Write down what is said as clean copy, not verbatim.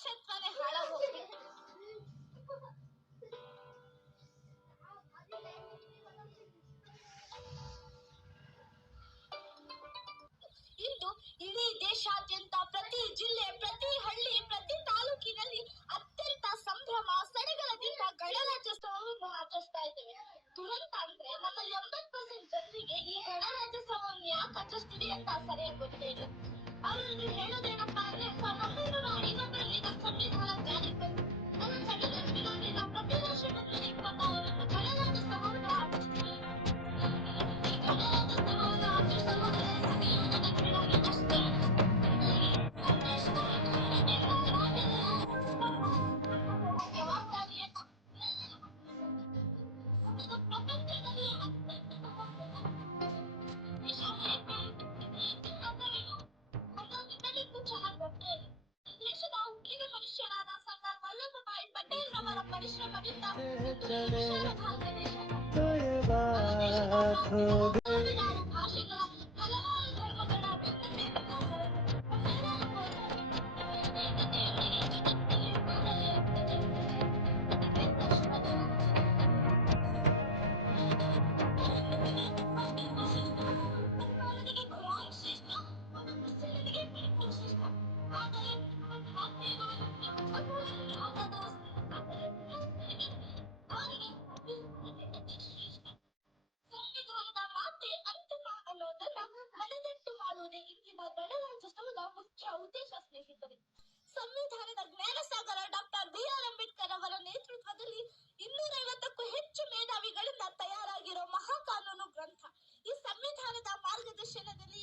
ಕ್ಷೇತ್ರನೇ ಹಾಳಾಗೋಗಿದೆ. ಇಂದು ಇಡೀ ದೇಶಾದ್ಯಂತ ಪ್ರತಿ ಜಿಲ್ಲೆ, ಪ್ರತಿ ಹಳ್ಳಿ, ಪ್ರತಿ ತಾಲೂಕಿನಲ್ಲಿ ಅತ್ಯಂತ ಸಂಭ್ರಮ ಸಡಗರದಿಂದ ಗಣರಾಜ್ಯೋತ್ಸವವನ್ನು ಆಚರಿಸ್ತಾ ಇದ್ದೇವೆ. ದುರಂತ ಅಂದ್ರೆ ನಮ್ಮ 80% ಜನರಿಗೆ ಈ ಗಣರಾಜ್ಯೋತ್ಸವವನ್ನು ಯಾಕೆ ಆಚರಿಸ್ತೀವಿ ಅಂತ ಸರಿಯಾಗಿ ಗೊತ್ತೇ ಇಲ್ಲ. ಅವರು ಹೇಳೋದೇನಪ್ಪ ಅಂದ್ರೆ 1950ರಲ್ಲಿ ನಮ್ಮ ಸಂವಿಧಾನ ಜಾರಿಗೆ ಬಂತು. ನಮ್ಮ ಸಂವಿಧಾನದಲ್ಲಿ ನಾವು ಪ್ರತಿ ವರ್ಷ ಜನವರಿ 26ರಂದು ಗಣರಾಜ್ಯೋತ್ಸವವನ್ನು ಆಚರಿಸ್ತೀವಿ. ಈ ಗಣರಾಜ್ಯೋತ್ಸವವನ್ನು ಆಚರಿಸುವ ಸಂವಿಧಾನದ ಅಷ್ಟೇ ಸಂದೇಶವನ್ನು ನೀಡೋದ್ರಿಂದ ಜವಾಬ್ದಾರಿಯನ್ನು ಪ್ರಪಂಚದಲ್ಲಿ ದೇಶದ ಉಕ್ಕಿನ ಮನುಷ್ಯರಾದ ಸರ್ದಾರ್ ವಲ್ಲಭಭಾಯಿ ಪಟೇಲ್ ರವರ ಪರಿಶ್ರಮದಿಂದ ವಿಶಾಲ ಭಾರತ ದೇಶ. ಸಾವಿರಾರು ಭಾಷೆಗಳ ಹಲವಾರು ಧರ್ಮಗಳ ಭಿನ್ನತೆಯನ್ನು ಏಕತೆಯೊಂದಿಗೆ ಜಗತ್ತಿಗೆ ಮಾದರಿಯಾಗುತ್ತದೆ. ಭಾರತೀಯರಿಗೆ ಖುರಾನ್ ಶ್ರೇಷ್ಠ, ಒಬ್ಬ ಮುಸ್ಲಿಮರಿಗೆ ಬಿಟ್ಟು ಶ್ರೇಷ್ಠ. ಆದರೆ ಸಂವಿಧಾನದ ಮಾತೆ ಅಂತಿಮ ಅನ್ನೋದನ್ನ ಮನದಟ್ಟು ಮಾಡುವುದೇ ಇಂದಿನ ಗಣರಾಜ್ಯೋತ್ಸವದ ಮುಖ್ಯ ಉದ್ದೇಶ ಸ್ನೇಹಿತರೆ. ಸಂವಿಧಾನದ ಜ್ಞಾನಸಾಗರ ಡಾಕ್ಟರ್ BR ಅಂಬೇಡ್ಕರ್ ಅವರ ನೇತೃತ್ವದಲ್ಲಿ 250ಕ್ಕೂ ಹೆಚ್ಚು ಮೇಧಾವಿಗಳಿಂದ ತಯಾರಾಗಿರೋ ಮಹಾ ಕಾನೂನು ಗ್ರಂಥ. ಈ ಸಂವಿಧಾನದ ಮಾರ್ಗದರ್ಶನದಲ್ಲಿ